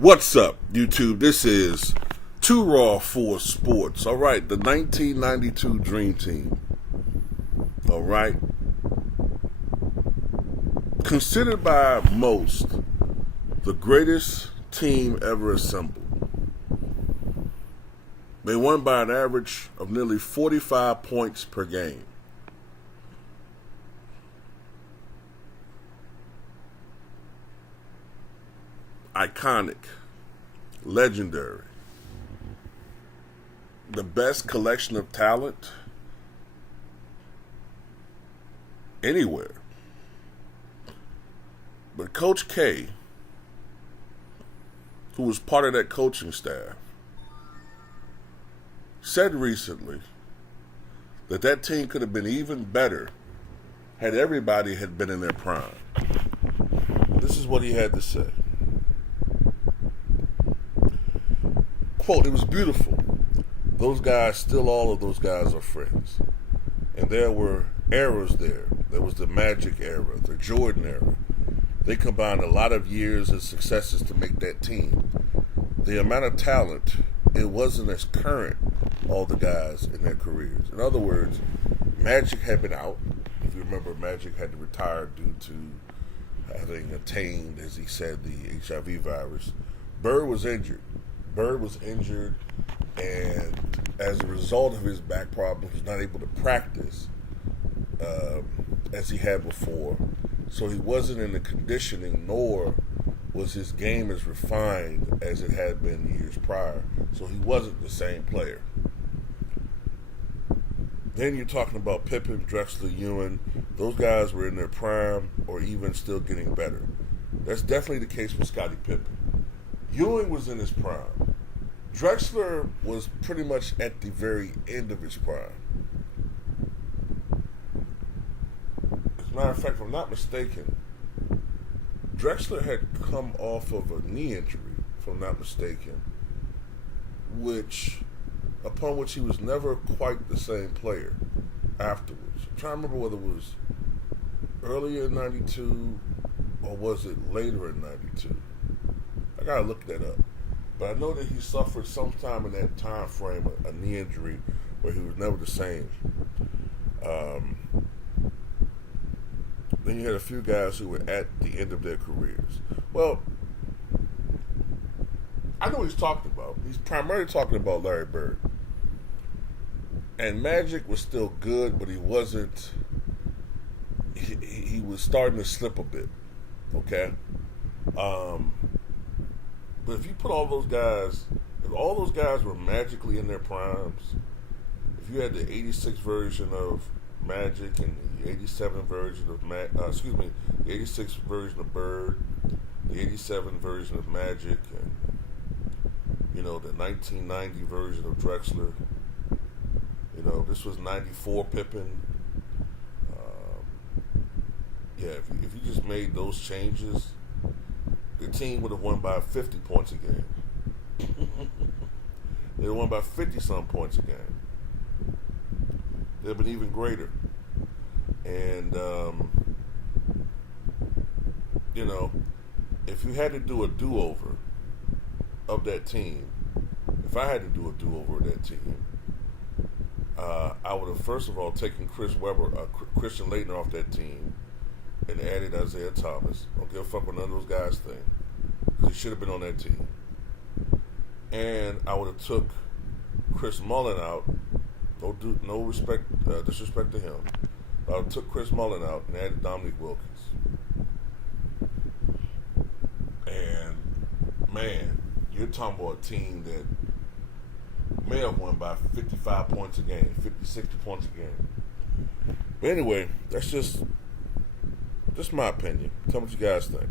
What's up, YouTube? This is Too Raw for Sports. All right, the 1992 Dream Team. All right. Considered by most the greatest team ever assembled. They won by an average of nearly 45 points per game. Iconic, legendary, the best collection of talent anywhere. But Coach K, who was part of that coaching staff, said recently that that team could have been even better had everybody had been in their prime. This is what he had to say. Quote, "It was beautiful. Those guys, still all of those guys are friends. And there were eras there. There was the Magic era, the Jordan era. They combined a lot of years and successes to make that team. The amount of talent, it wasn't as current, all the guys in their careers. In other words, Magic had been out. If you remember, Magic had to retire due to having attained, as he said, the HIV virus. Bird was injured. And as a result of his back problem, he was not able to practice as he had before. So he wasn't in the conditioning, nor was his game as refined as it had been years prior. So he wasn't the same player. Then you're talking about Pippen, Drexler, Ewing. Those guys were in their prime or even still getting better. That's definitely the case with Scottie Pippen. Ewing was in his prime. Drexler was pretty much at the very end of his prime. As a matter of fact, if I'm not mistaken, Drexler had come off of a knee injury, if I'm not mistaken, upon which he was never quite the same player afterwards. I'm trying to remember whether it was earlier in 92 or was it later in 92. I gotta look that up. But I know that he suffered sometime in that time frame a knee injury where he was never the same. Then you had a few guys who were at the end of their careers. Well, I know what he's talking about. He's primarily talking about Larry Bird. And Magic was still good, but he wasn't. He was starting to slip a bit. Okay? But if you put all those guys, if all those guys were magically in their primes, if you had the 86 version of Magic and the 87 version of the 86 version of Bird, the 87 version of Magic, and the 1990 version of Drexler, this was 94 Pippen. If you just made those changes, the team would have won by 50 points a game. They would have won by 50-some points a game. They'd have been even greater. And, if you had to do a do-over of that team, if I had to do a do-over of that team, I would have, first of all, taken Christian Laettner off that team and added Isaiah Thomas. Don't give a fuck what none of those guys think, because he should have been on that team. And I would have took Chris Mullin out. No disrespect to him. I would have took Chris Mullin out and added Dominique Wilkins. And man, you're talking about a team that may have won by 55 points a game, 50, 60 points a game. But anyway, that's just my opinion. Tell me what you guys think.